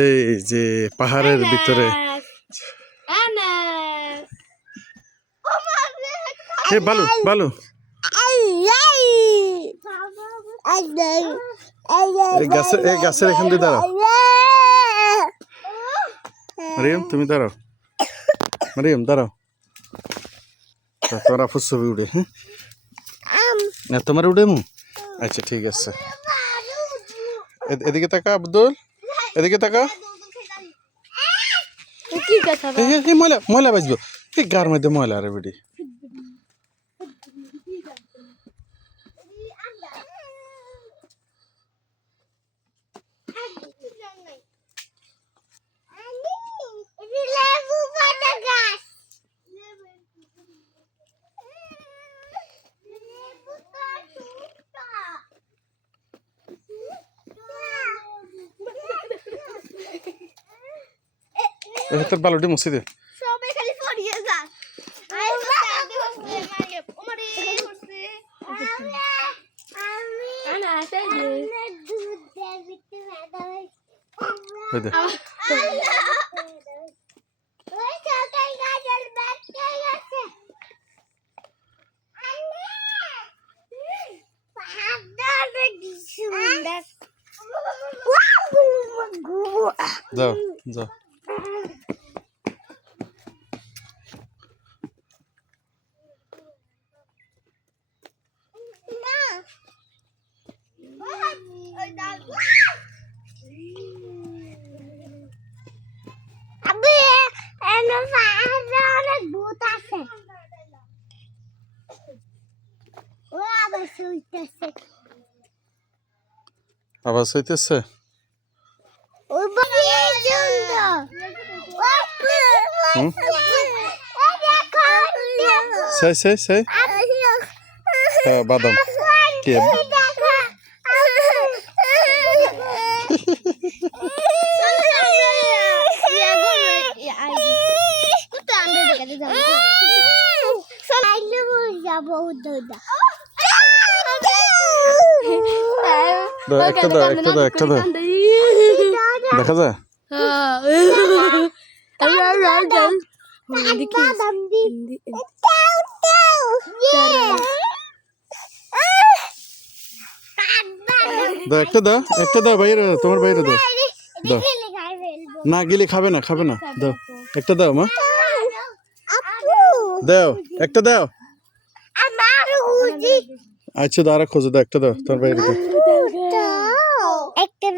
এই যে পাহাড়ের ভিতরে বালু বালু এই গাছের এখান দিয়ে দাঁড়াও। মারিয়াম তুমি দাঁড়াও, মারিয়াম দাঁড়াও, তোমার আপুর ছবি উঠে। হ্যাঁ তোমার উঠে মু। আচ্ছা ঠিক আছে, এদিকে তাকা আব্দুল, এদিকে তাকা। ময়লা ময়লা বাজবো, এই গার মধ্যে ময়লা রে বেডি। তোর বালুটি মুছি দে। যাও যাও। আওয়াজ হইতেছে। সেই বাদাম কে একটা দাও একটা দাও একটা দাও, দেখা যায়। দাও একটা দাও একটা দাও, বাইরে তোমার বাইরে দাও দাও। না গেলে খাবে না খাবে না, দাও একটা দাও মা, দাও একটা দাও। আচ্ছা দাঁড়া খোঁজো, দাও একটা দাও তোমার বাইরে দাও। একটা